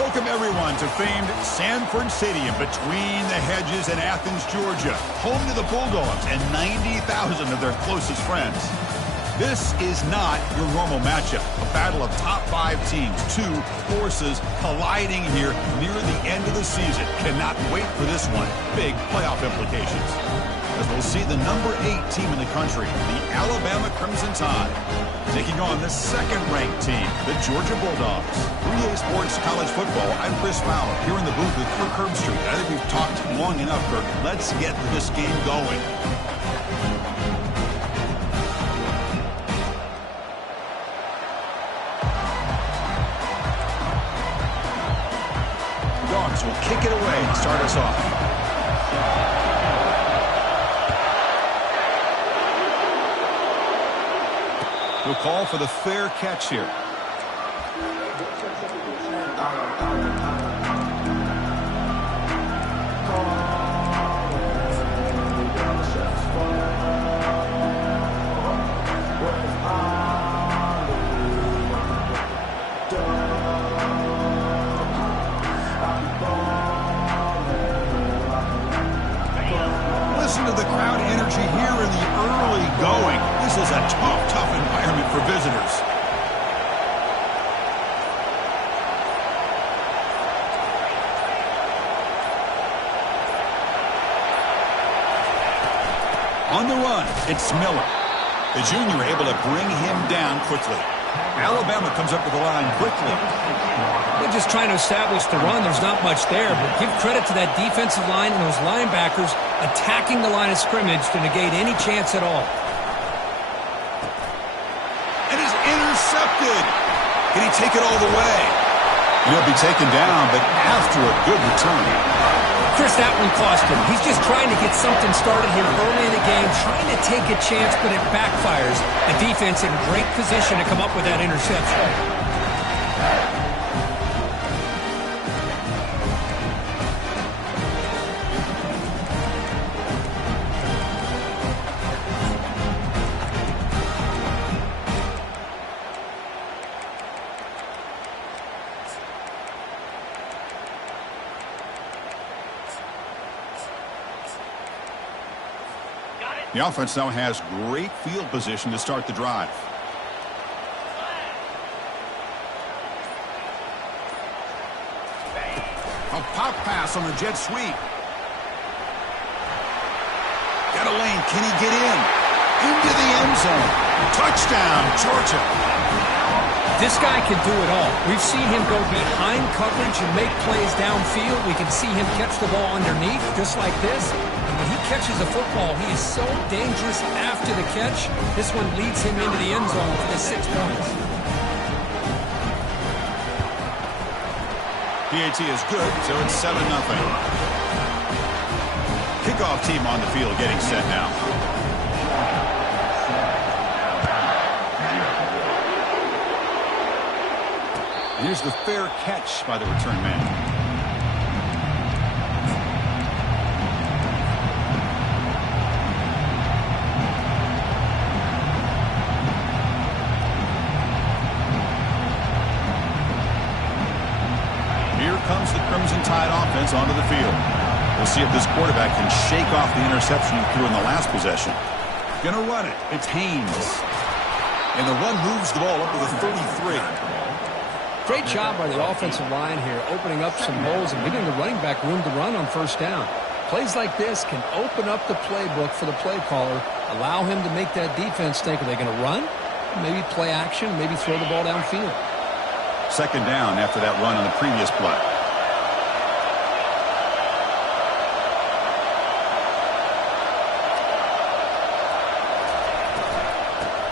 Welcome, everyone, to famed Sanford Stadium between the hedges in Athens, Georgia, home to the Bulldogs and 90,000 of their closest friends. This is not your normal matchup, a battle of top 5 teams, 2 forces colliding here near the end of the season. Cannot wait for this one. Big playoff implications. As we'll see the number 8 team in the country, the Alabama Crimson Tide, taking on the second-ranked team, the Georgia Bulldogs. 3A Sports College Football, I'm Chris Fowler, here in the booth with Kirk Herbstreit. I think we've talked long enough, Kirk. Let's get this game going. Dogs will kick it away and start us off. We'll call for the fair catch here. Listen to the crowd energy here in the early going. This is a tough environment for visitors. On the run, it's Miller. The junior able to bring him down quickly. Alabama comes up with the line quickly. They're just trying to establish the run. There's not much there, but give credit to that defensive line and those linebackers attacking the line of scrimmage to negate any chance at all. And is intercepted. Can he take it all the way? He'll be taken down, but after a good return. Chris, that one cost him. He's just trying to get something started here early in the game, trying to take a chance, but it backfires. The defense in great position to come up with that interception. The offense now has great field position to start the drive. A pop pass on the jet sweep. Got a lane. Can he get in? Into the end zone. Touchdown, Georgia. This guy can do it all. We've seen him go behind coverage and make plays downfield. We can see him catch the ball underneath, just like this. And when he catches a football, he is so dangerous after the catch. This one leads him into the end zone for the 6 points. PAT is good, so it's 7-0. Kickoff team on the field getting set now. Here's the fair catch by the return man. Here comes the Crimson Tide offense onto the field. We'll see if this quarterback can shake off the interception he threw in the last possession. Gonna run it. It's Haynes. And the run moves the ball up to the 33. Great job by the offensive line here, opening up some holes and giving the running back room to run on first down. Plays like this can open up the playbook for the play caller, allow him to make that defense think, are they going to run? Maybe play action, maybe throw the ball downfield. Second down after that run on the previous play.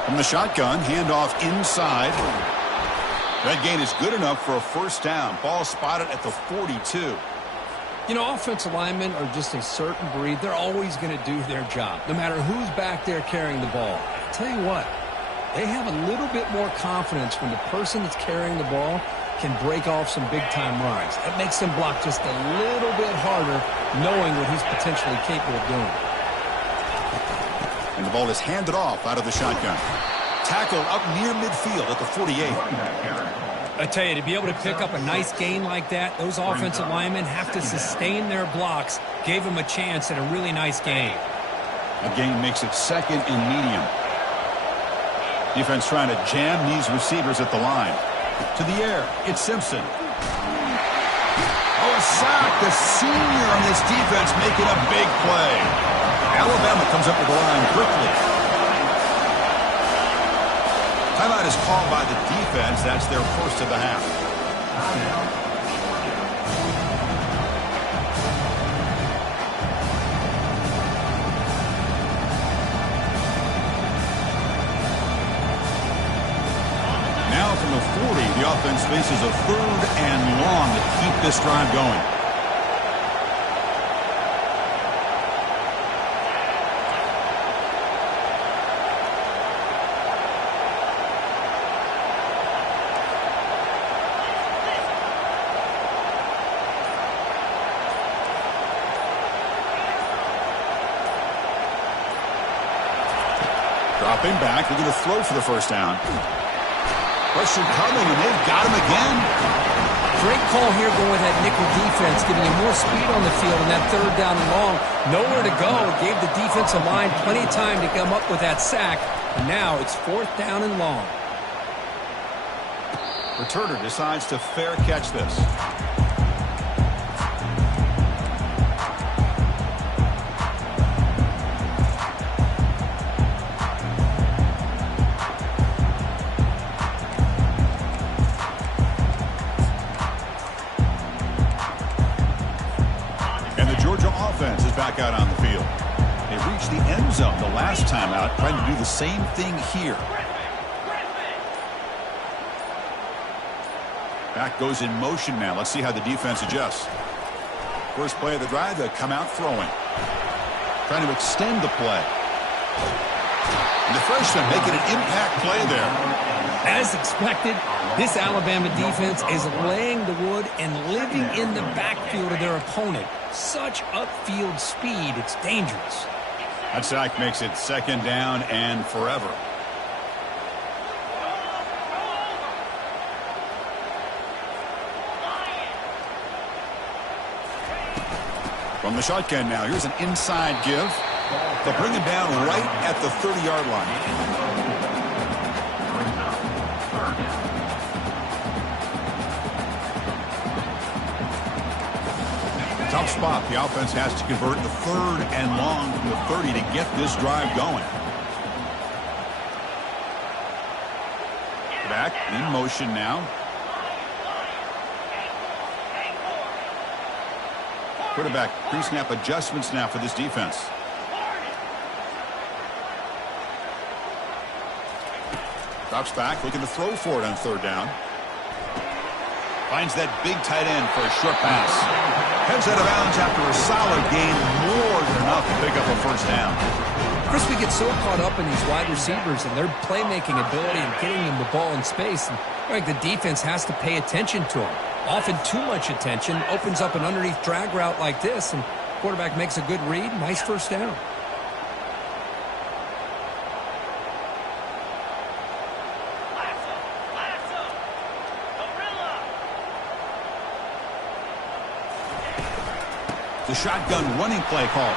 From the shotgun, handoff inside. That gain is good enough for a first down. Ball spotted at the 42. You know, offensive linemen are just a certain breed. They're always going to do their job, no matter who's back there carrying the ball. I'll tell you what, they have a little bit more confidence when the person that's carrying the ball can break off some big-time runs. That makes them block just a little bit harder, knowing what he's potentially capable of doing. And the ball is handed off out of the shotgun. Tackle up near midfield at the 48. I tell you, to be able to pick up a nice gain like that, those offensive linemen have to sustain their blocks. Gave them a chance at a really nice gain. A gain makes it second and medium. Defense trying to jam these receivers at the line. To the air, it's Simpson. Oh, a sack. The senior on this defense making a big play. Alabama comes up with the line quickly. Timeout is called by the defense. That's their first of the half. Now from the 40, the offense faces a third and long to keep this drive going. Dropping back, they're going to throw for the first down. Pressure coming, and they've got him again. Great call here going with that nickel defense, giving you more speed on the field in that third down and long. Nowhere to go. Gave the defensive line plenty of time to come up with that sack. And now it's fourth down and long. Returner decides to fair catch this. Back out on the field. They reached the end zone the last time out, trying to do the same thing here. Back goes in motion now. Let's see how the defense adjusts. First play of the drive, they come out throwing. Trying to extend the play. And the freshman making an impact play there. As expected, this Alabama defense is laying the wood and living in the backfield of their opponent. Such upfield speed, it's dangerous. That sack makes it second down and forever. From the shotgun now, here's an inside give. They'll bring him down right at the 30-yard line. Tough spot. The offense has to convert the third and long from the 30 to get this drive going. Back in motion now. Quarterback pre-snap adjustments now for this defense. Drops back, looking to throw for it on third down. Finds that big tight end for a short pass. Heads out of bounds after a solid gain, more than enough to pick up a first down. Chris, we get so caught up in these wide receivers and their playmaking ability and getting them the ball in space. And like the defense has to pay attention to them. Often too much attention opens up an underneath drag route like this, and quarterback makes a good read. Nice first down. The shotgun running play call.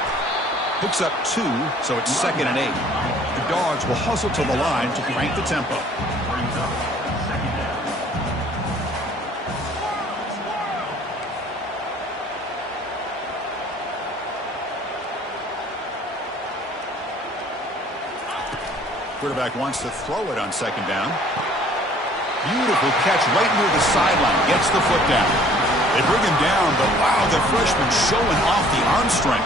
Picks up 2, so it's second and 8. The Dogs will hustle to the line to crank the tempo. Quarterback wants to throw it on second down. Beautiful catch right near the sideline. Gets the foot down. They bring him down, but wow, the freshman showing off the arm strength.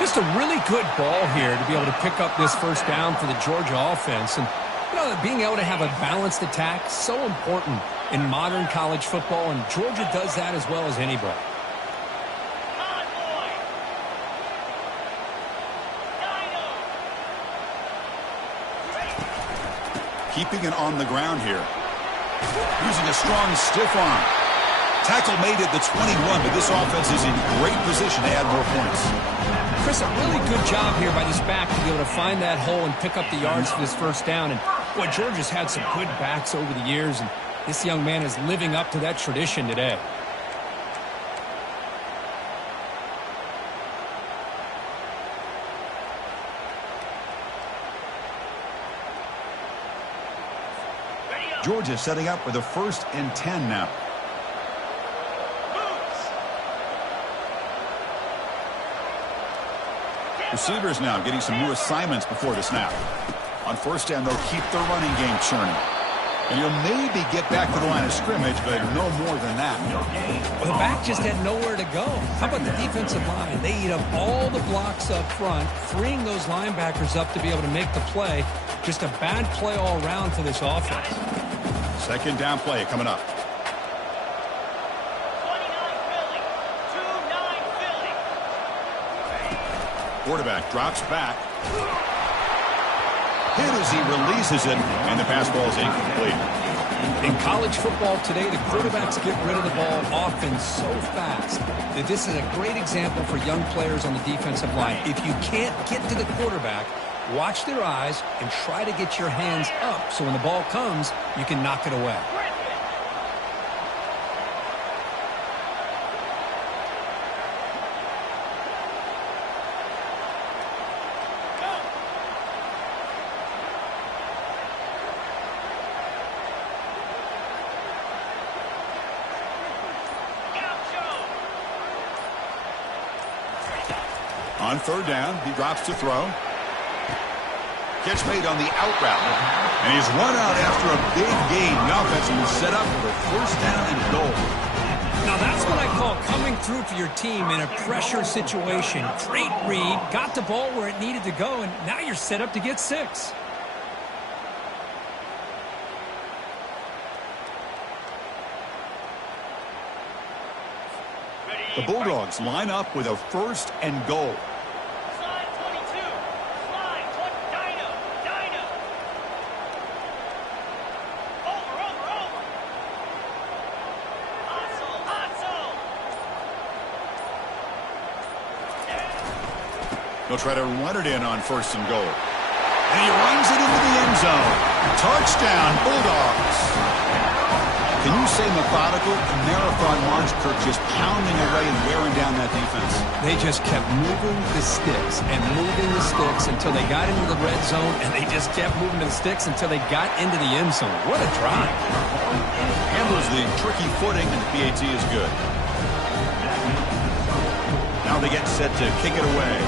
Just a really good ball here to be able to pick up this first down for the Georgia offense. And, you know, being able to have a balanced attack, so important in modern college football, and Georgia does that as well as anybody. Keeping it on the ground here. Using a strong stiff arm. Tackle made at the 21, but this offense is in great position to add more points. Chris, a really good job here by this back to be able to find that hole and pick up the yards for this first down. And, boy, Georgia's had some good backs over the years, and This young man is living up to that tradition today. Georgia setting up with a 1st and 10 now. Receivers now getting some new assignments before the snap. On 1st down, they'll keep their running game churning. And he'll maybe get back to the line of scrimmage, but no more than that. Well, the back just had nowhere to go. How about the defensive line? They eat up all the blocks up front, freeing those linebackers up to be able to make the play. Just a bad play all around for this offense. 2nd down play coming up. 29 Philly. 2-9 Philly. Quarterback drops back. Hit as he releases it, and the pass ball is incomplete. In college football today, the quarterbacks get rid of the ball often so fast that this is a great example for young players on the defensive line. If you can't get to the quarterback, watch their eyes and try to get your hands up so when the ball comes, you can knock it away. On 3rd down, he drops to throw. Catch made on the out route. And he's run out after a big gain. The offense will set up for 1st down and goal. Now that's what I call coming through for your team in a pressure situation. Great read, got the ball where it needed to go, and now you're set up to get 6. The Bulldogs line up with a 1st and goal. Slide 22. Slide 20. Dino. Dino. Over. Hustle. He'll try to run it in on 1st and goal. And he runs it into the end zone. Touchdown, Bulldogs. Can you say methodical? A marathon launch, Kirk, just pounding away and wearing down that defense. They just kept moving the sticks and moving the sticks until they got into the red zone, and they just kept moving the sticks until they got into the end zone. What a drive. Handles the tricky footing, and the PAT is good. Now they get set to kick it away.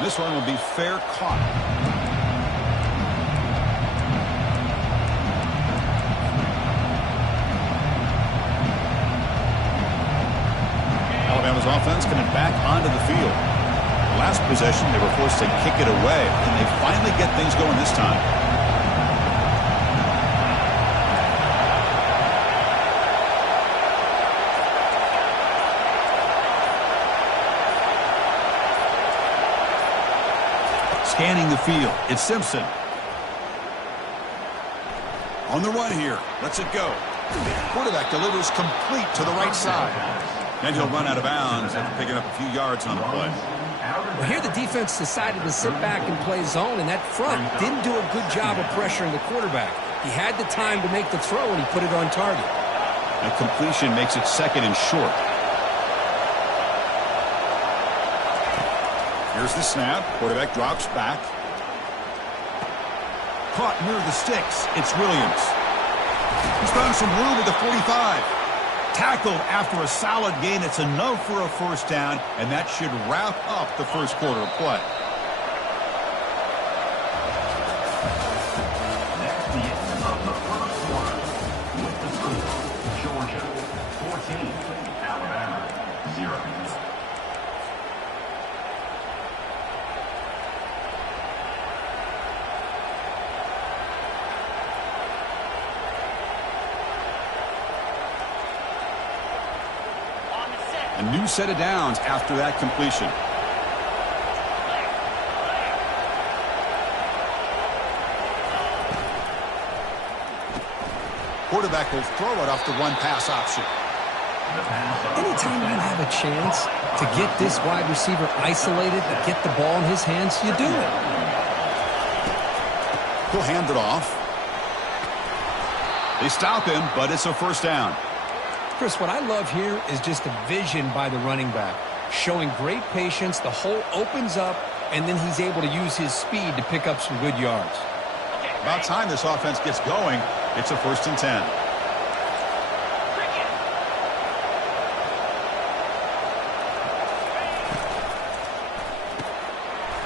This one will be fair caught. Alabama's offense coming back onto the field. Last possession, they were forced to kick it away, and they finally get things going this time. Scanning the field, it's Simpson. On the run here, lets it go. Quarterback delivers complete to the right side. Then he'll run out of bounds after picking up a few yards on the play. Well, here the defense decided to sit back and play zone, and that front didn't do a good job of pressuring the quarterback. He had the time to make the throw, and he put it on target. A completion makes it 2nd and short. Here's the snap. Quarterback drops back. Caught near the sticks. It's Williams. He's found some room at the 45. Tackled after a solid gain. It's enough for a 1st down, and that should wrap up the 1st quarter of play. That's the end of the 1st quarter. With the score, Georgia 14, Alabama 0. A new set of downs after that completion. Quarterback will throw it off the run pass option. Anytime you have a chance to get this wide receiver isolated, to get the ball in his hands, you do it. He'll hand it off. They stop him, but it's a first down. Chris, what I love here is just the vision by the running back. Showing great patience, the hole opens up, and then he's able to use his speed to pick up some good yards. About time this offense gets going. It's a 1st and 10.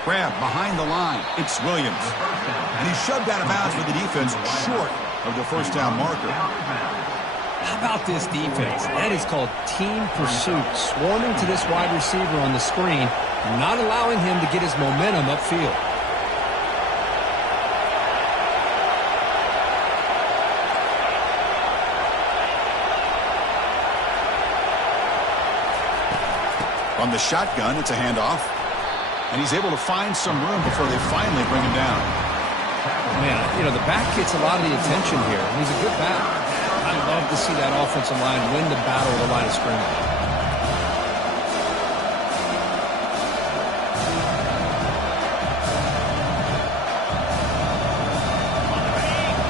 Grab behind the line. It's Williams. And he's shoved out of bounds for the defense short of the first down marker. How about this defense? That is called team pursuit. Swarming to this wide receiver on the screen, not allowing him to get his momentum upfield. On the shotgun, it's a handoff. And he's able to find some room before they finally bring him down. Man, you know, the back gets a lot of the attention here. He's a good back. I love to see that offensive line win the battle of the line of scrimmage.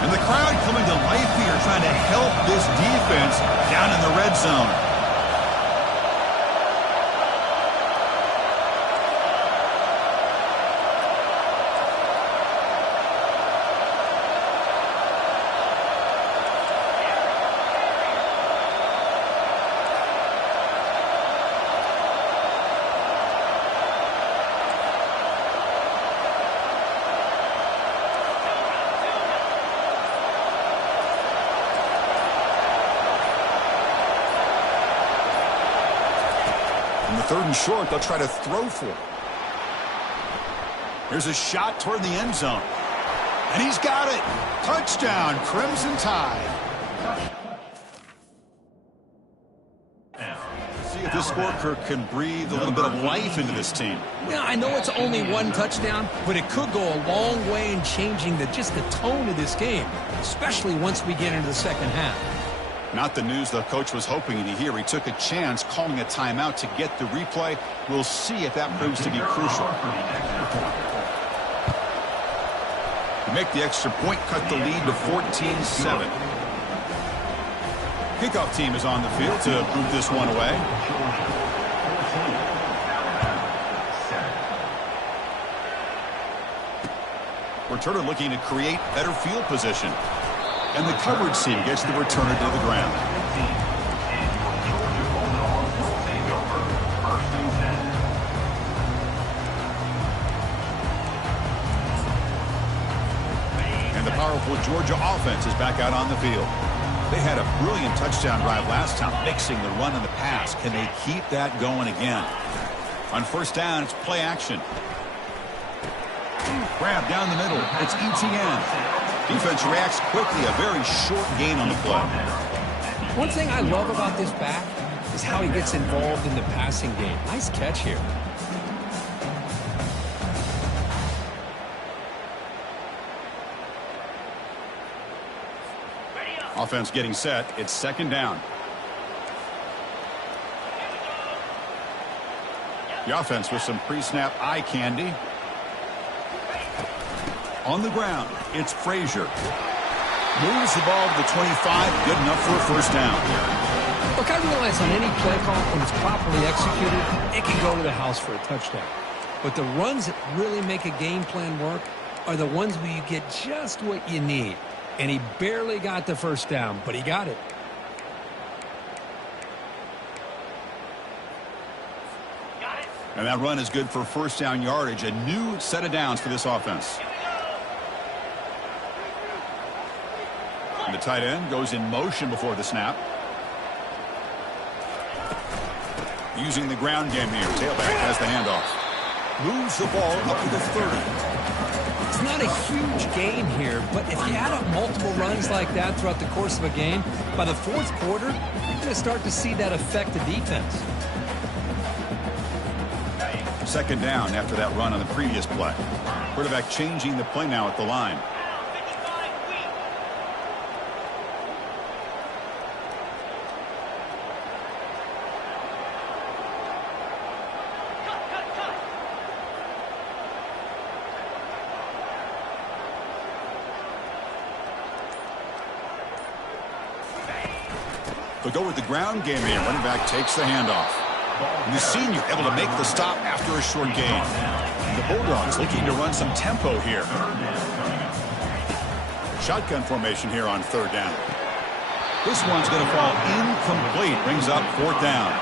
And the crowd coming to life here, trying to help this defense down in the red zone. On the 3rd and short, they'll try to throw for it. Here's a shot toward the end zone. And he's got it. Touchdown, Crimson Tide. See if this scorecard can breathe a little bit of life into this team. Yeah, I know it's only one touchdown, but it could go a long way in changing just the tone of this game, especially once we get into the second half. Not the news the coach was hoping to hear. He took a chance calling a timeout to get the replay. We'll see if that proves to be crucial. Make the extra point, cut the lead to 14-7. Kickoff team is on the field to move this one away. Returner looking to create better field position. And the coverage team gets the returner to the ground. And the powerful Georgia offense is back out on the field. They had a brilliant touchdown drive last time, mixing the run and the pass. Can they keep that going again? On first down, it's play action. Grab down the middle. It's ETN. Defense reacts quickly. A very short gain on the play. One thing I love about this back is how he gets involved in the passing game. Nice catch here. Offense getting set. It's second down. The offense with some pre-snap eye candy. On the ground, it's Frazier. Moves the ball to the 25. Good enough for a first down. Look, I realize on any play call, when it's properly executed, it can go to the house for a touchdown. But the runs that really make a game plan work are the ones where you get just what you need. And he barely got the first down, but he got it. And that run is good for first down yardage. A new set of downs for this offense. And the tight end goes in motion before the snap. Using the ground game here. Tailback has the handoff. Moves the ball up to the 30. It's not a huge gain here, but if you add up multiple runs like that throughout the course of a game, by the fourth quarter, you're going to start to see that affect the defense. Second down after that run on the previous play. Quarterback changing the play now at the line. They'll go with the ground game here. Running back takes the handoff. And the senior able to make the stop after a short gain. The Bulldogs looking to run some tempo here. Shotgun formation here on third down. This one's going to fall incomplete. Brings up fourth down.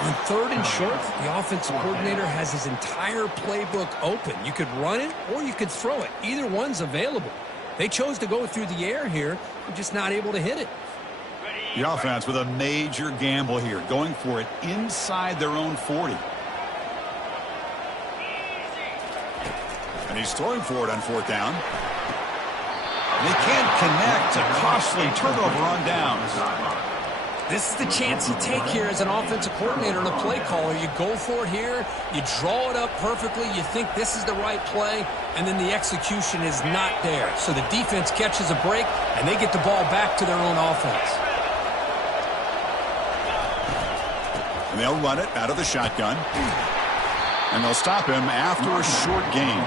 On third and short, the offensive coordinator has his entire playbook open. You could run it or you could throw it. Either one's available. They chose to go through the air here. They're just not able to hit it. The offense with a major gamble here, going for it inside their own 40. And he's throwing for it on fourth down. And they can't connect. A costly turnover on downs. This is the chance you take here as an offensive coordinator and a play caller. You go for it here. You draw it up perfectly. You think this is the right play, and then the execution is not there. So the defense catches a break, and they get the ball back to their own offense. And they'll run it out of the shotgun. And they'll stop him after a short gain.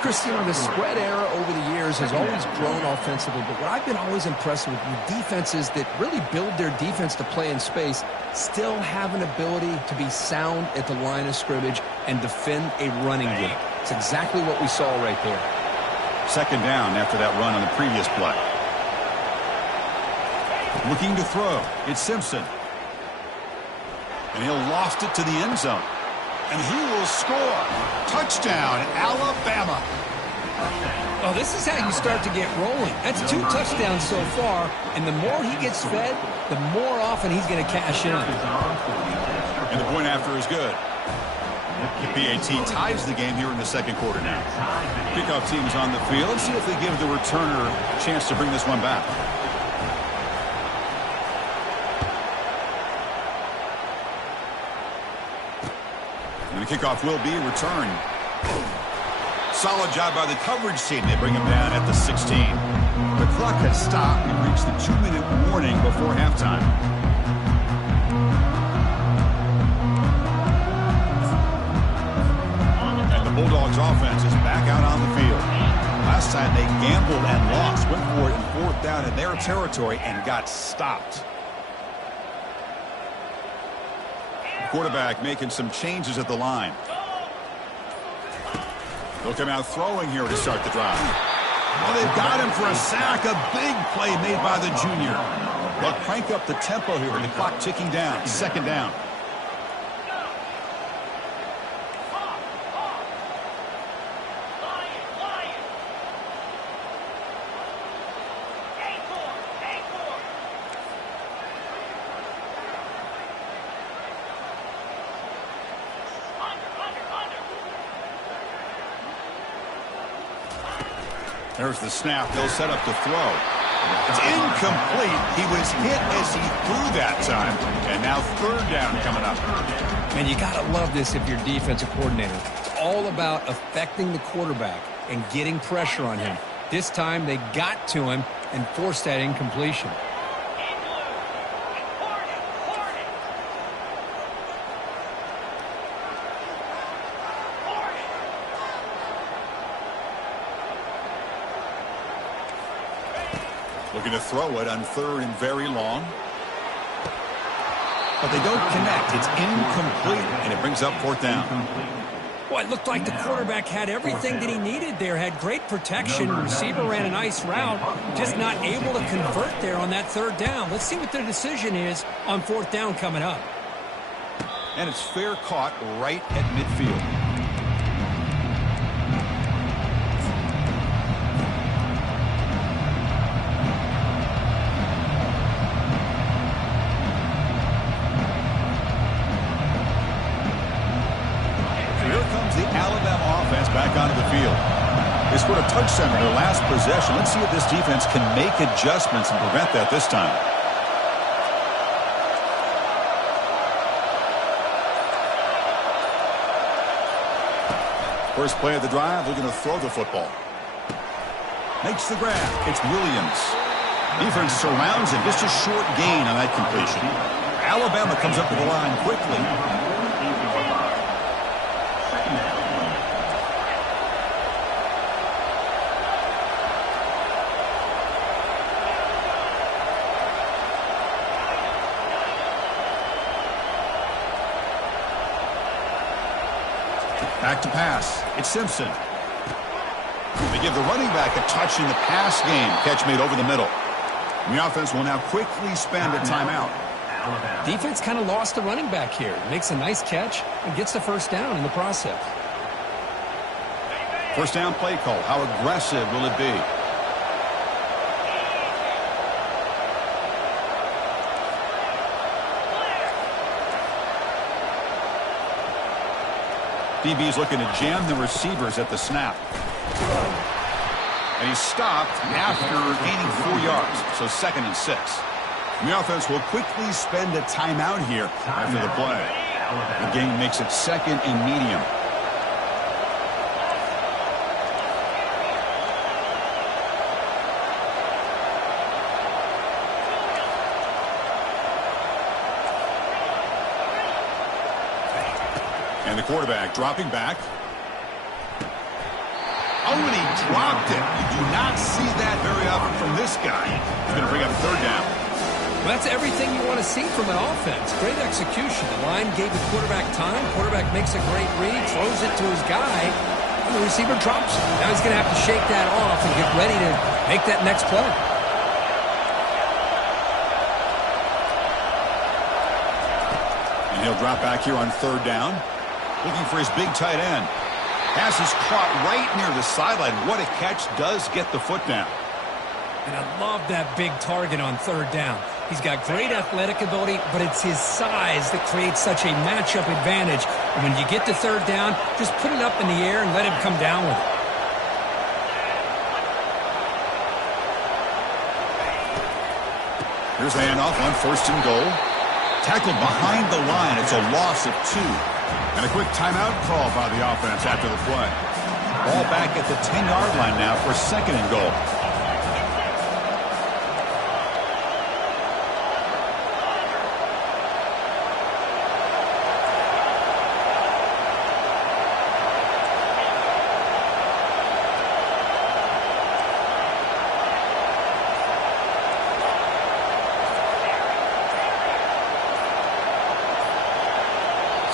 Christian, the spread era over the years has always grown offensively, but what I've been always impressed with defenses that really build their defense to play in space still have an ability to be sound at the line of scrimmage and defend a running game. It's exactly what we saw right there. Second down after that run on the previous play. Looking to throw. It's Simpson. And he'll loft it to the end zone. And he will score. Touchdown, Alabama. Oh, this is how you start to get rolling. That's 2 touchdowns so far, and the more he gets fed, the more often he's going to cash in. And the point after is good. The PAT ties the game here in the second quarter now. Kickoff team's on the field. Let's see if they give the returner a chance to bring this one back. And the kickoff will be returned. Solid job by the coverage team. They bring him down at the 16. The clock has stopped. We've reached the 2-minute warning before halftime. And the Bulldogs offense is back out on the field. Last time they gambled and lost. Went for it in fourth down in their territory and got stopped. Quarterback making some changes at the line. They'll come out throwing here to start the drive. Well, they've got him for a sack. A big play made by the junior. They'll crank up the tempo here. The clock ticking down. Second down. There's the snap. They'll set up the throw. It's incomplete. He was hit as he threw that time. And now third down coming up. And you got to love this if you're defensive coordinator. It's all about affecting the quarterback and getting pressure on him. This time they got to him and forced that incompletion. Looking to throw it on third and very long. But they don't connect. It's incomplete, and it brings up fourth down. Well, it looked like the quarterback had everything that he needed there. Had great protection. Receiver ran a nice route. Just not able to convert there on that third down. Let's see what their decision is on fourth down coming up. And it's fair caught right at midfield. Back onto the field. They scored a touchdown in their last possession. Let's see if this defense can make adjustments and prevent that this time. First play of the drive, they're going to throw the football. Makes the grab. It's Williams. Defense surrounds him. Just a short gain on that completion. Alabama comes up to the line quickly. Back to pass. It's Simpson. They give the running back a touch in the pass game. Catch made over the middle. And the offense will now quickly spend a timeout. Defense kind of lost the running back here. Makes a nice catch and gets the first down in the process. First down play call. How aggressive will it be? DB's looking to jam the receivers at the snap. And he's stopped after gaining 4 yards, so 2nd and 6. And the offense will quickly spend a timeout here after the play. The game makes it 2nd and medium. And the quarterback dropping back. Oh, and he dropped it. You do not see that very often from this guy. He's going to bring up 3rd down. Well, that's everything you want to see from an offense. Great execution. The line gave the quarterback time. Quarterback makes a great read, throws it to his guy, and the receiver drops it. Now he's going to have to shake that off and get ready to make that next play. And he'll drop back here on 3rd down. Looking for his big tight end. Pass is caught right near the sideline. What a catch. Does get the foot down. And I love that big target on 3rd down. He's got great athletic ability, but it's his size that creates such a matchup advantage. And when you get to 3rd down, just put it up in the air and let him come down with it. Here's the handoff on 1st and goal. Tackled behind the line. It's a loss of 2. And a quick timeout call by the offense after the play. Ball back at the 10-yard line now for 2nd and goal.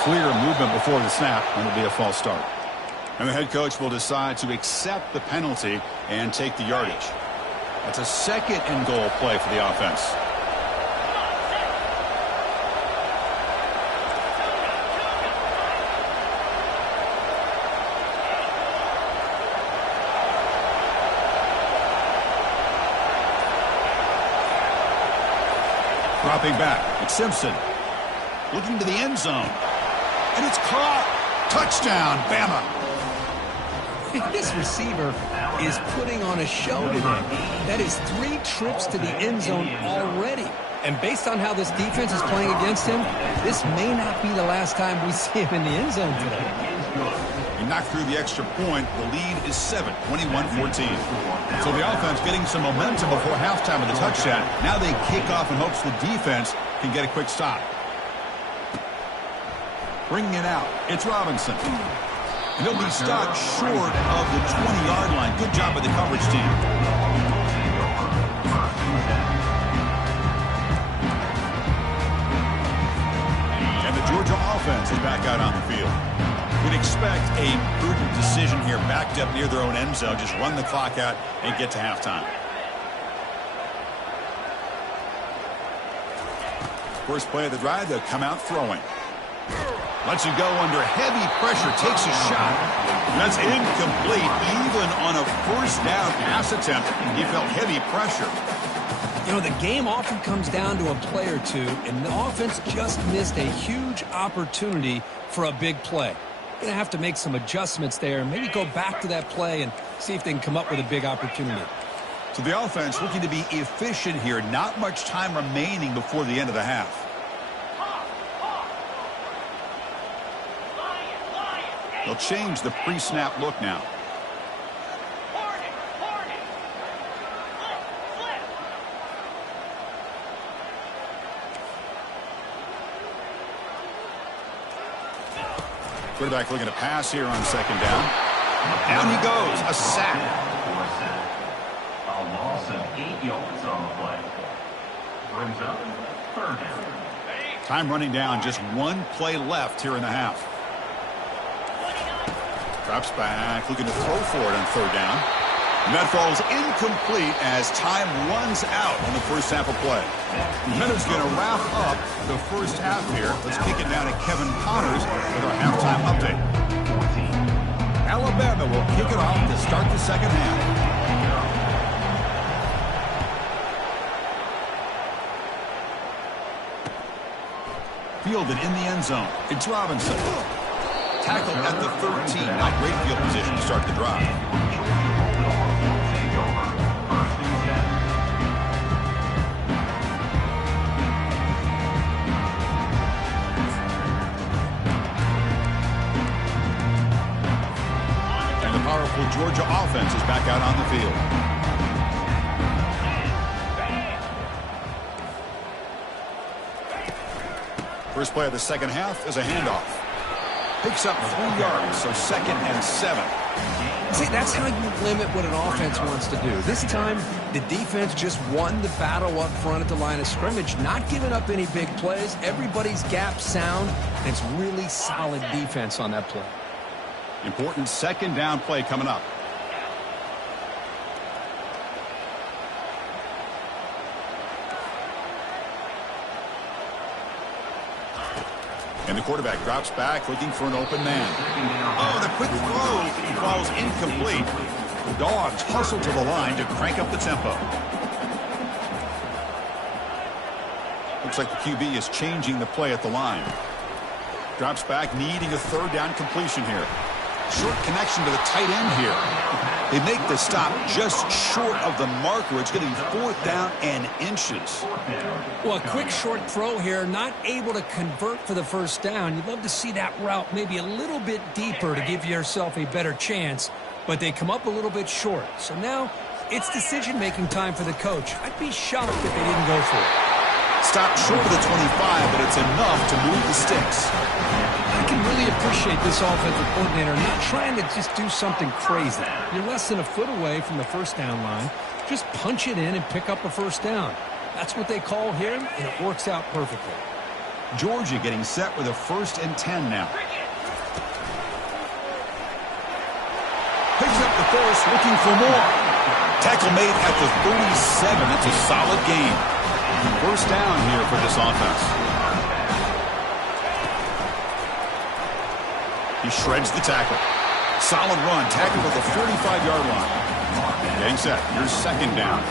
Clear movement before the snap, and it'll be a false start. And the head coach will decide to accept the penalty and take the yardage. That's a 2nd and goal play for the offense. Dropping back, it's Simpson. Looking to the end zone. And it's caught. Touchdown, Bama. This receiver is putting on a show today. That is 3 trips to the end zone already. And based on how this defense is playing against him, this may not be the last time we see him in the end zone today. He knocked through the extra point. The lead is 7, 21-14. So the offense getting some momentum before halftime with a touchdown. Now they kick off in hopes the defense can get a quick stop. Bringing it out, it's Robinson. And he'll be stopped short of the 20-yard line. Good job by the coverage team. And the Georgia offense is back out on the field. We'd expect a prudent decision here, backed up near their own end zone. Just run the clock out and get to halftime. First play of the drive, they'll come out throwing. Lets it go under heavy pressure, takes a shot. That's incomplete. Even on a 1st down pass attempt, he felt heavy pressure. You know, the game often comes down to a play or two, and the offense just missed a huge opportunity for a big play. Going to have to make some adjustments there, maybe go back to that play and see if they can come up with a big opportunity. So the offense looking to be efficient here. Not much time remaining before the end of the half. They'll change the pre-snap look now. Quarterback looking to pass here on 2nd down. Down he goes. A sack. A loss of 8 yards on the play. Brings up 3rd down. Time running down. Just 1 play left here in the half. Drops back, looking to throw for it on third down. And that falls incomplete as time runs out on the first half of play. Minutes going to wrap up the first half here. Let's kick it down to Kevin Connors with our halftime update. Alabama will kick it off to start the second half. Fielded in the end zone. It's Robinson. Tackled at the 13. Not great field position to start the drive. And the powerful Georgia offense is back out on the field. First play of the second half is a handoff. Picks up 3 yards, so 2nd and 7. See, that's how you limit what an offense wants to do. This time, the defense just won the battle up front at the line of scrimmage, not giving up any big plays. Everybody's gap sound, and it's really solid defense on that play. Important second down play coming up. And the quarterback drops back, looking for an open man. Oh, the quick throw falls incomplete. The Dogs hustle to the line to crank up the tempo. Looks like the QB is changing the play at the line. Drops back, needing a third down completion here. Short connection to the tight end here. They make the stop just short of the marker. It's going to be 4th down and inches. Well, a quick short throw here, not able to convert for the first down. You'd love to see that route maybe a little bit deeper to give yourself a better chance, but they come up a little bit short. So now it's decision-making time for the coach. I'd be shocked if they didn't go for it. Stopped short of the 25, but it's enough to move the sticks. I can really appreciate this offensive coordinator not trying to just do something crazy. You're less than a foot away from the first down line. Just punch it in and pick up a first down. That's what they call here, and it works out perfectly. Georgia getting set with a 1st and 10 now. Picks up the force, looking for more. Tackle made at the 37. That's a solid gain. First down here for this offense. He shreds the tackle. Solid run. Tackled at the 45-yard line. Getting set. Here's 2nd down.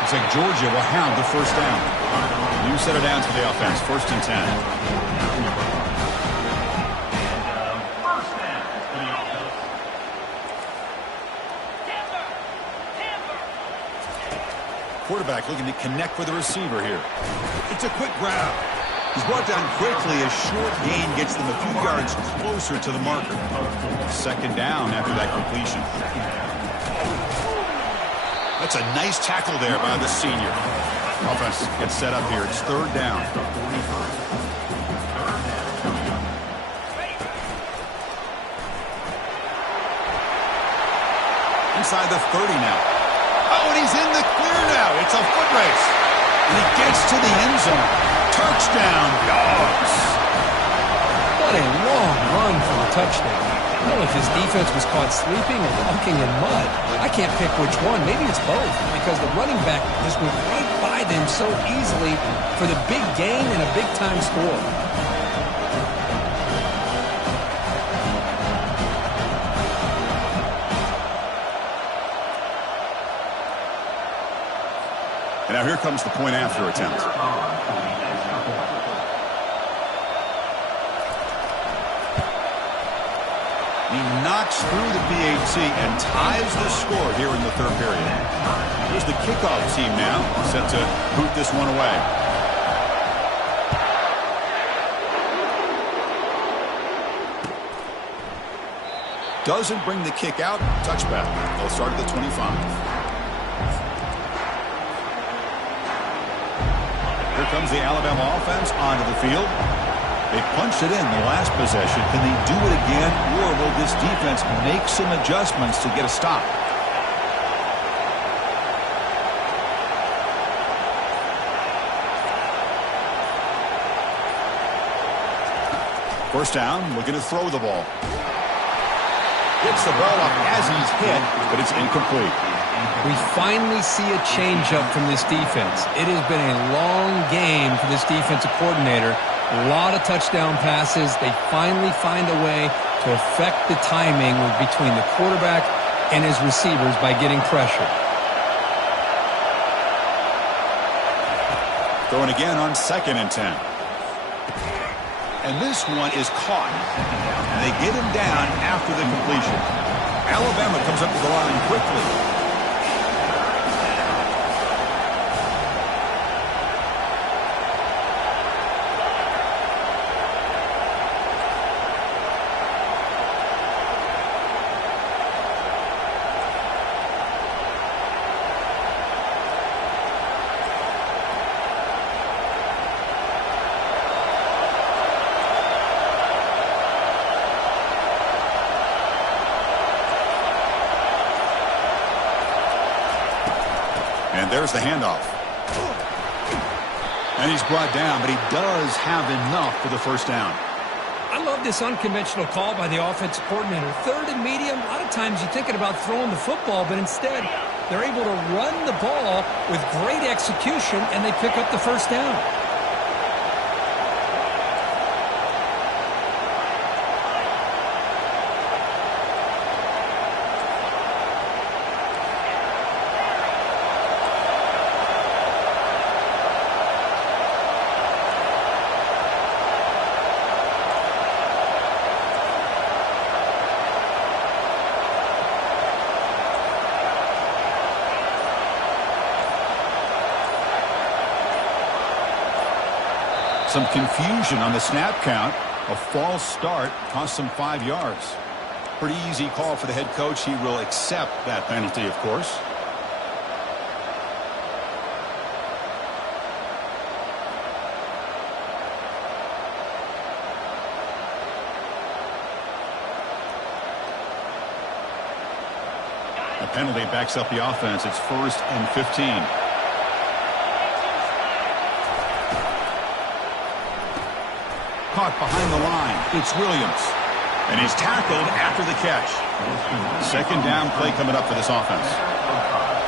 Looks like Georgia will have the first down. New set of downs for the offense. 1st and 10. Quarterback looking to connect with the receiver here. It's a quick grab. He's brought down quickly. A short gain gets them a few yards closer to the marker. 2nd down after that completion. That's a nice tackle there by the senior. Offense gets set up here. It's 3rd down. Inside the 30 now. Oh, and he's in the clear now. It's a foot race. And he gets to the end zone. Touchdown, Dogs. What a long run for the touchdown. I don't know if his defense was caught sleeping or walking in mud. I can't pick which one. Maybe it's both, because the running back just went right by them so easily for the big gain and a big-time score. And now here comes the point after attempt. He knocks through the PAT and ties the score here in the 3rd period. Here's the kickoff team now, set to boot this one away. Doesn't bring the kick out. Touchback. They'll start at the 25. Here comes the Alabama offense onto the field. They punched it in the last possession. Can they do it again, or will this defense make some adjustments to get a stop? First down, looking to throw the ball. Gets the ball up as he's hit, but it's incomplete. We finally see a change-up from this defense. It has been a long game for this defensive coordinator. A lot of touchdown passes. They finally find a way to affect the timing between the quarterback and his receivers by getting pressure. Throwing again on 2nd and 10. And this one is caught. And they get him down after the completion. Alabama comes up to the line quickly. And there's the handoff. And he's brought down, but he does have enough for the first down. I love this unconventional call by the offensive coordinator. 3rd and medium, a lot of times you're thinking about throwing the football, but instead they're able to run the ball with great execution, and they pick up the first down. Some confusion on the snap count. A false start cost them 5 yards. Pretty easy call for the head coach. He will accept that penalty, of course. A penalty backs up the offense. It's 1st and 15. Caught behind the line. It's Williams. And he's tackled after the catch. 2nd down play coming up for this offense.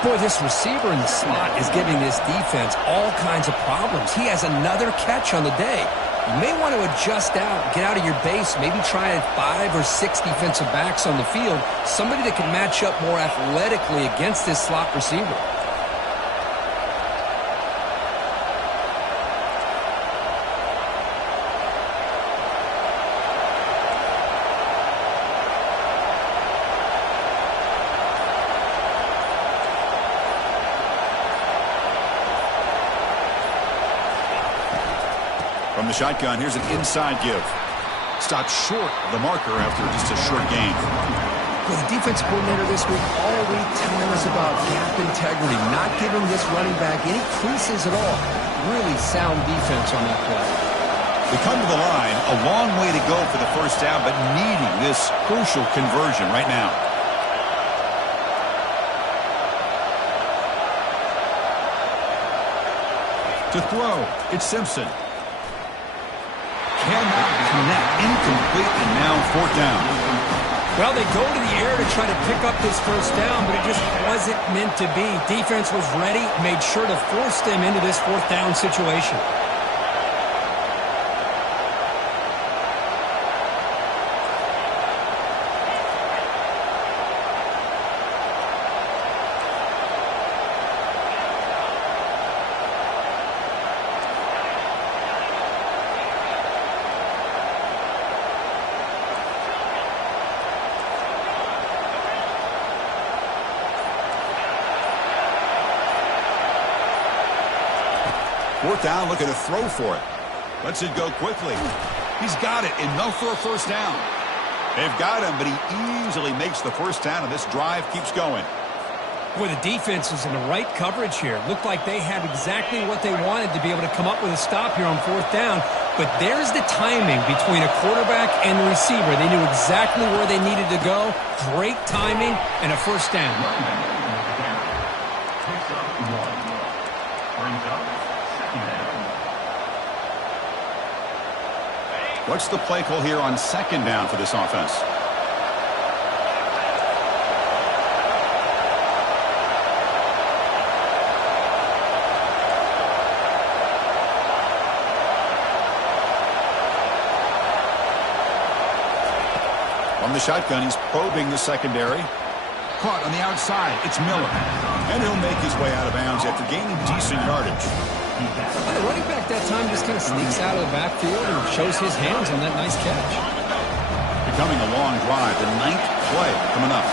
Boy, this receiver in the slot is giving this defense all kinds of problems. He has another catch on the day. You may want to adjust out, get out of your base, maybe try 5 or 6 defensive backs on the field, somebody that can match up more athletically against this slot receiver. From the shotgun, here's an inside give. Stopped short of the marker after just a short gain. Well, the defense coordinator this week all week telling us about gap integrity, not giving this running back any creases at all. Really sound defense on that play. They come to the line, a long way to go for the first down, but needing this crucial conversion right now. To throw, it's Simpson. Cannot connect, incomplete, and now 4th down. Well, they go to the air to try to pick up this first down, but it just wasn't meant to be. Defense was ready, made sure to force them into this 4th down situation. Fourth down, looking to throw for it. Lets it go quickly. He's got it. Enough for a first down. They've got him, but he easily makes the first down, and this drive keeps going. Boy, the defense is in the right coverage here. Looked like they had exactly what they wanted to be able to come up with a stop here on 4th down. But there's the timing between a quarterback and the receiver. They knew exactly where they needed to go. Great timing and a first down. Picks up 1. Brings up 2nd down. What's the play call here on second down for this offense? From the shotgun, he's probing the secondary. Caught on the outside. It's Miller. And he'll make his way out of bounds after gaining decent yardage. The running back that time just kind of sneaks out of the backfield and shows his hands on that nice catch. Becoming a long drive. The 9th play coming up.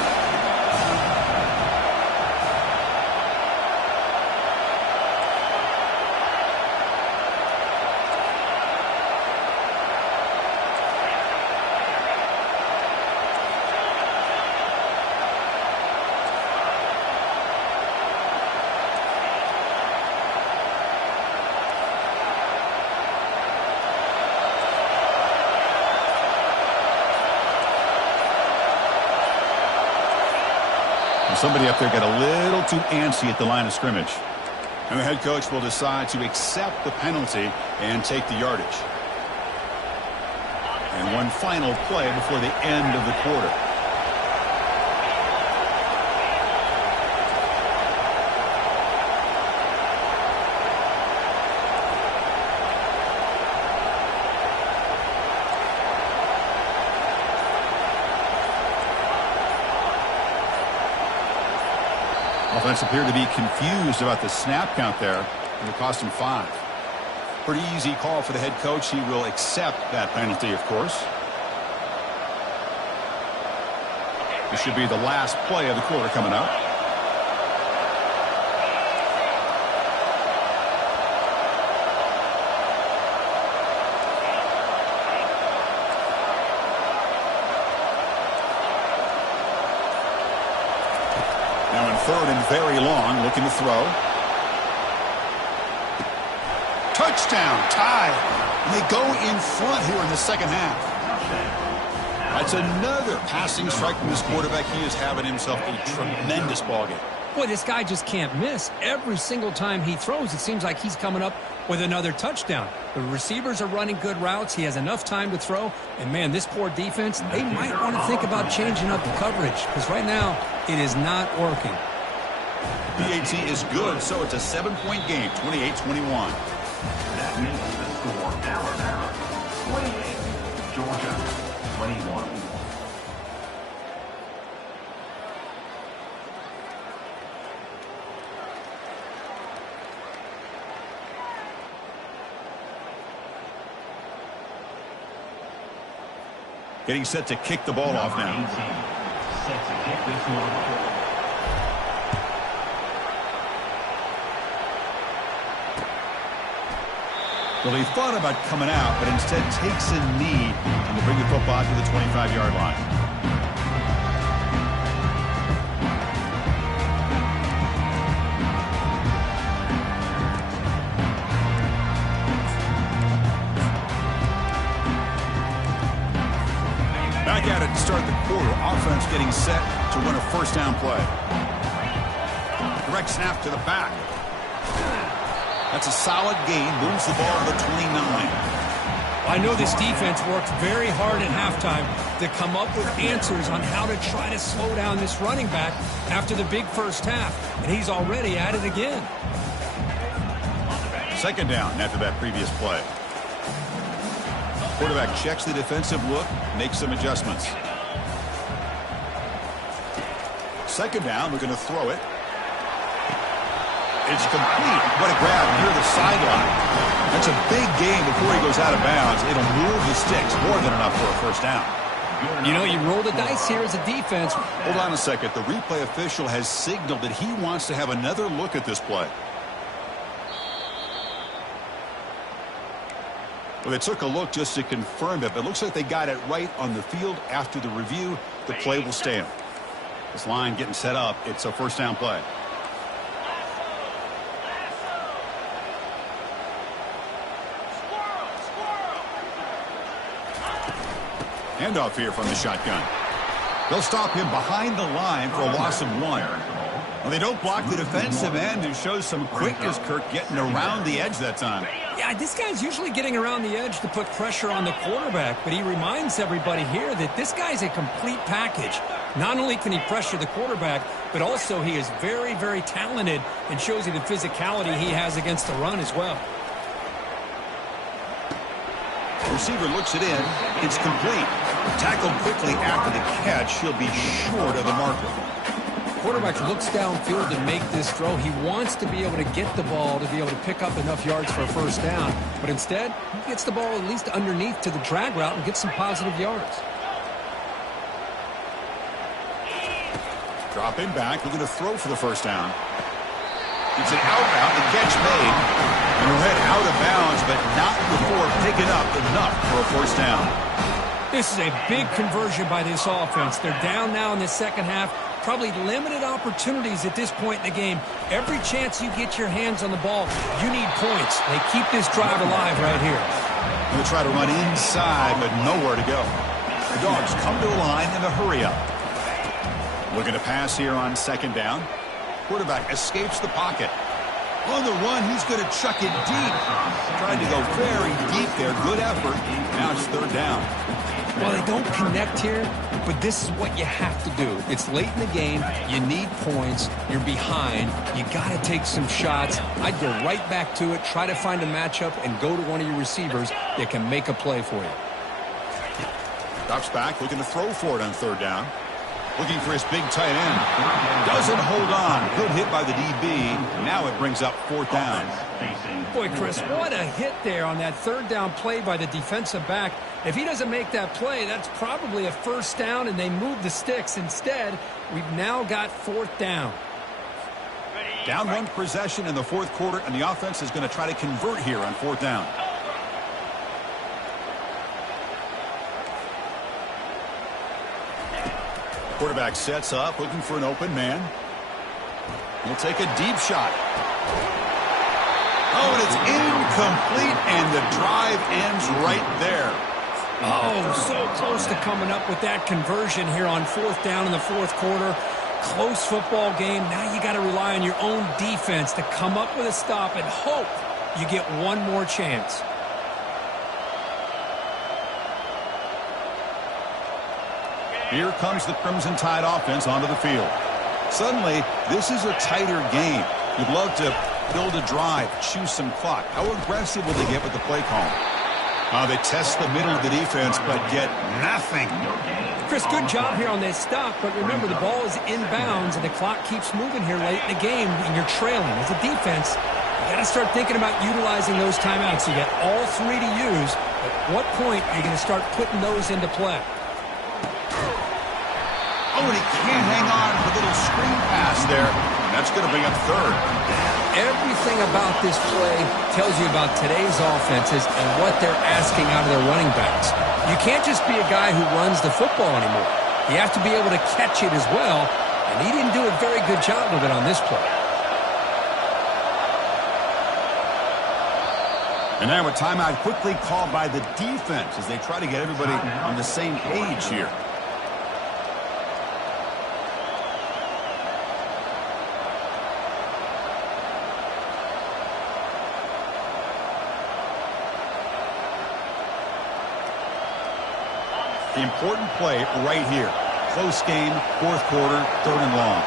Somebody up there got a little too antsy at the line of scrimmage. And the head coach will decide to accept the penalty and take the yardage. And one final play before the end of the quarter. Offense appeared to be confused about the snap count there, and it cost him 5. Pretty easy call for the head coach. He will accept that penalty, of course. This should be the last play of the quarter coming up. Now in 3rd and very long, looking to throw. Touchdown, tied. And they go in front here in the second half. That's another passing strike from this quarterback. He is having himself a tremendous ballgame. Boy, this guy just can't miss. Every single time he throws, it seems like he's coming up with another touchdown. The receivers are running good routes. He has enough time to throw. And, man, this poor defense, they might want to think about changing up the coverage because right now it is not working. PAT is good, so it's a 7-point game, 28-21. That makes the score Alabama 28, Georgia 21. Getting set to kick the ball off now. 18, set to kick this one. Well, he thought about coming out, but instead takes a knee and will bring the football to the 25-yard line. Back at it to start the quarter. Offense getting set to run a first down play. Direct snap to the back. That's a solid gain. Moves the ball to the 29. I know this defense worked very hard at halftime to come up with answers on how to try to slow down this running back after the big first half. And he's already at it again. Second down after that previous play. Quarterback checks the defensive look, makes some adjustments. Second down, we're going to throw it. It's complete. What a grab near the sideline. That's a big gain before he goes out of bounds. It'll move the sticks, more than enough for a first down. You know, you roll the dice here as a defense. Hold on a second. The replay official has signaled that he wants to have another look at this play. Well, they took a look just to confirm it, but it looks like they got it right on the field. After the review, the play will stand. This line getting set up. It's a first down play. Handoff here from the shotgun. They'll stop him behind the line for a loss of 1. Well, they don't block the defensive end and shows some quickness, Kirk, getting around the edge that time. Yeah, this guy's usually getting around the edge to put pressure on the quarterback, but he reminds everybody here that this guy's a complete package. Not only can he pressure the quarterback, but also he is very, very talented and shows you the physicality he has against the run as well. Receiver looks it in. It's complete. Tackled quickly after the catch. He'll be short of the marker. Quarterback looks downfield to make this throw. He wants to be able to get the ball to be able to pick up enough yards for a first down. But instead, he gets the ball at least underneath to the drag route and gets some positive yards. Dropping back, looking to throw for the first down. It's an outbound, the catch made. And he'll head out of bounds, but not before picking up enough for a first down. This is a big conversion by this offense. They're down now in the second half. Probably limited opportunities at this point in the game. Every chance you get your hands on the ball, you need points. They keep this drive alive right here. He'll try to run inside, but nowhere to go. The Dogs come to the line in a hurry-up. Looking to pass here on second down. Quarterback escapes the pocket. On the run, he's going to chuck it deep. Trying to go very deep there. Good effort. Now it's third down. Well, they don't connect here, but this is what you have to do. It's late in the game. You need points. You're behind. You got to take some shots. I'd go right back to it, try to find a matchup, and go to one of your receivers that can make a play for you. Drops back, looking to throw for it on third down. Looking for his big tight end. Doesn't hold on. Good hit by the DB. Now it brings up fourth down. Boy, Chris, what a hit there on that third down play by the defensive back. If he doesn't make that play, that's probably a first down, and they move the sticks. Instead, we've now got fourth down. Down one possession in the fourth quarter, and the offense is going to try to convert here on fourth down. Quarterback sets up, looking for an open man. He'll take a deep shot. Oh, and it's incomplete, and the drive ends right there. Oh, so close to coming up with that conversion here on fourth down in the fourth quarter. Close football game. Now you got to rely on your own defense to come up with a stop and hope you get one more chance. Here comes the Crimson Tide offense onto the field. Suddenly, this is a tighter game. You'd love to build a drive, choose some clock. How aggressive will they get with the play call? They test the middle of the defense, but get nothing. Chris, good job here on that stop, but remember the ball is inbounds and the clock keeps moving here late in the game and you're trailing. As a defense, you got to start thinking about utilizing those timeouts. You got all three to use. At what point are you going to start putting those into play? Oh, and he can't hang on for a little screen pass there. And that's going to bring up third. Everything about this play tells you about today's offenses and what they're asking out of their running backs. You can't just be a guy who runs the football anymore. You have to be able to catch it as well, and he didn't do a very good job of it on this play. And now a timeout quickly called by the defense as they try to get everybody on the same page here. The important play right here. Close game, fourth quarter, third and long.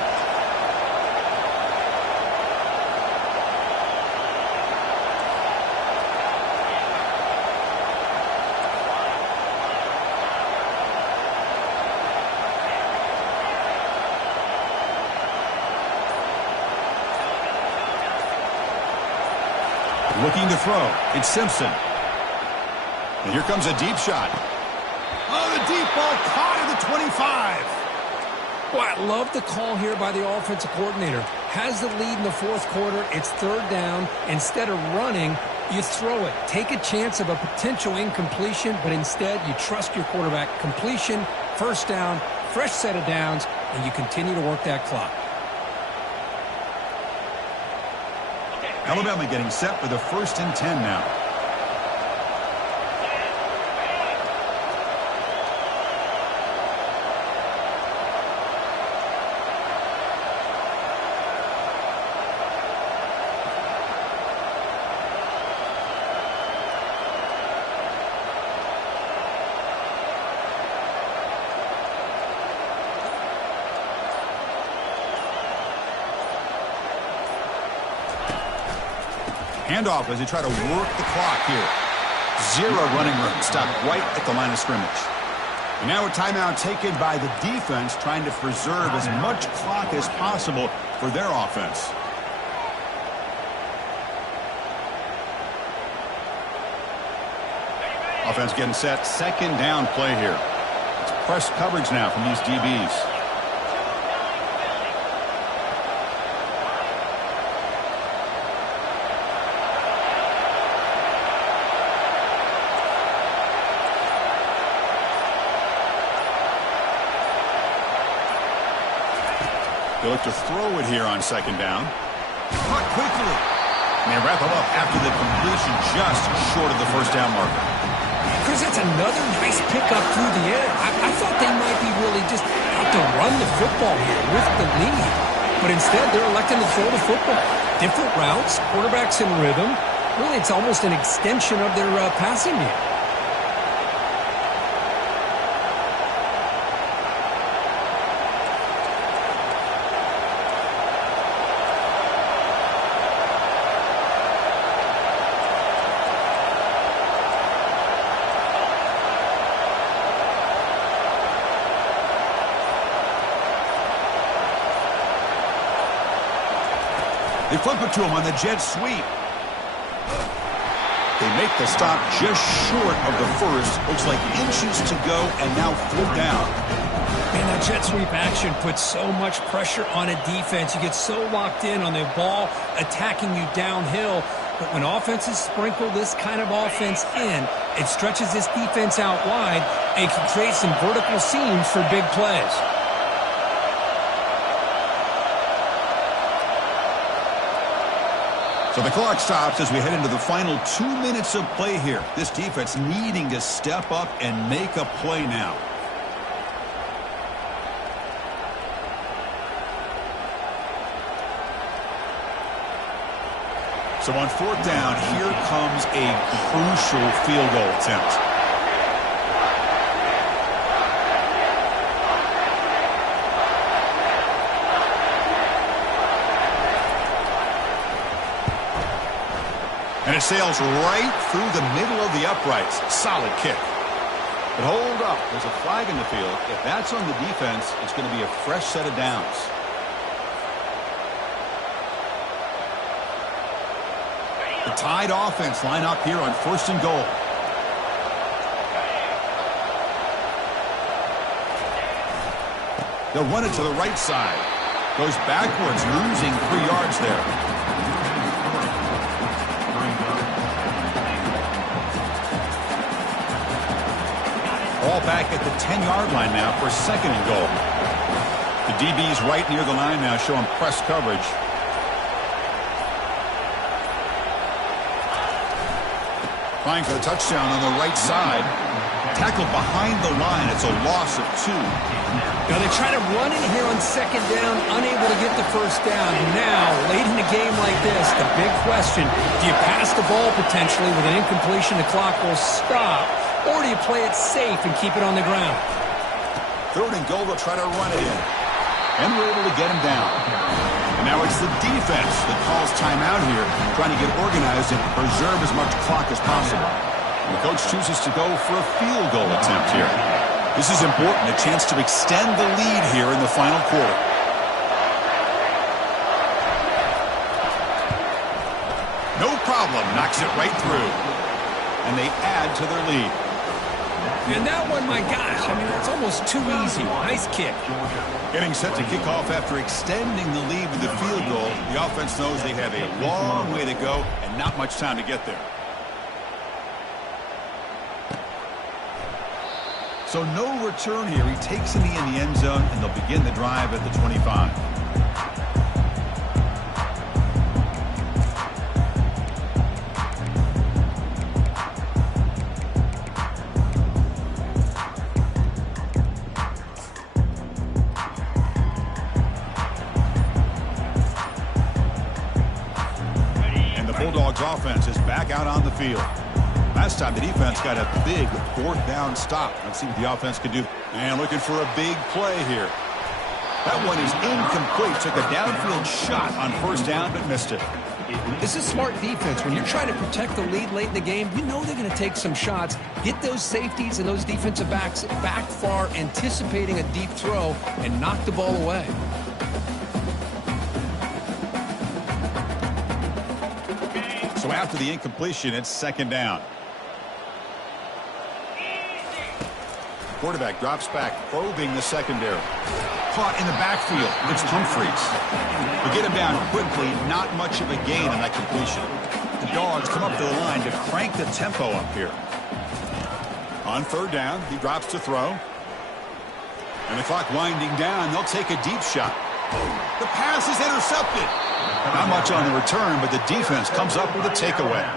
Looking to throw. It's Simpson. And here comes a deep shot. Oh, the deep ball caught at the 25. Boy, I love the call here by the offensive coordinator. Has the lead in the fourth quarter. It's third down. Instead of running, you throw it. Take a chance of a potential incompletion, but instead you trust your quarterback. Completion, first down, fresh set of downs, and you continue to work that clock. Alabama getting set for the 1st and 10 now. Handoff as they try to work the clock here. Zero running room. Stopped right at the line of scrimmage. And now a timeout taken by the defense, trying to preserve as much clock as possible for their offense. Offense getting set. Second down play here. It's press coverage now from these DBs. They look to throw it here on second down. Caught quickly. And they wrap it up after the completion just short of the first down marker. Chris, that's another nice pickup through the air. I thought they might be really just out to run the football here with the lead. But instead, they're electing to throw the football. Different routes, quarterbacks in rhythm. Really, it's almost an extension of their passing game. They flip it to him on the jet sweep. They make the stop just short of the first. Looks like inches to go, and now 4th down. Man, that jet sweep action puts so much pressure on a defense. You get so locked in on the ball attacking you downhill. But when offenses sprinkle this kind of offense in, it stretches this defense out wide and can create some vertical seams for big plays. So the clock stops as we head into the final 2 minutes of play here. This defense needing to step up and make a play now. So on 4th down, here comes a crucial field goal attempt. And it sails right through the middle of the uprights. Solid kick. But hold up. There's a flag in the field. If that's on the defense, it's going to be a fresh set of downs. The Tide offense line up here on 1st and goal. They'll run it to the right side. Goes backwards, losing 3 yards there. Ball back at the 10-yard line now for 2nd and goal. The DB's right near the line now, showing press coverage. Trying for the touchdown on the right side. Tackled behind the line. It's a loss of 2. Now they try to run it here on 2nd down, unable to get the first down. Now, late in a game like this, the big question, do you pass the ball potentially with an incompletion? The clock will stop. Or do you play it safe and keep it on the ground? 3rd and goal, they'll try to run it in. And we're able to get him down. And now it's the defense that calls timeout here, trying to get organized and preserve as much clock as possible. And the coach chooses to go for a field goal attempt here. This is important, a chance to extend the lead here in the final quarter. No problem, knocks it right through. And they add to their lead. And that one, my gosh, I mean, that's almost too easy. Nice kick. Getting set to kick off after extending the lead with the field goal. The offense knows they have a long way to go and not much time to get there. So no return here. He takes it in the end zone, and they'll begin the drive at the 25. Bulldogs offense is back out on the field. Last time the defense got a big 4th down stop. Let's see what the offense can do. And looking for a big play here. That one is incomplete. Took a downfield shot on 1st down, but missed it. This is smart defense. When you're trying to protect the lead late in the game, you know they're going to take some shots, get those safeties and those defensive backs back far, anticipating a deep throw, and knock the ball away. So after the incompletion, it's second down. Quarterback drops back, probing the secondary. Caught in the backfield. It's Humphreys. We get him down quickly, not much of a gain on that completion. The Dogs come up to the line to crank the tempo up here. On third down, he drops to throw. And the clock winding down, they'll take a deep shot. The pass is intercepted. Not much on the return, but the defense comes up with a takeaway.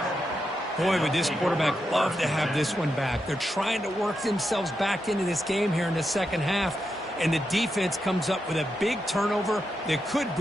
Boy, would this quarterback love to have this one back. They're trying to work themselves back into this game here in the second half, and the defense comes up with a big turnover that could be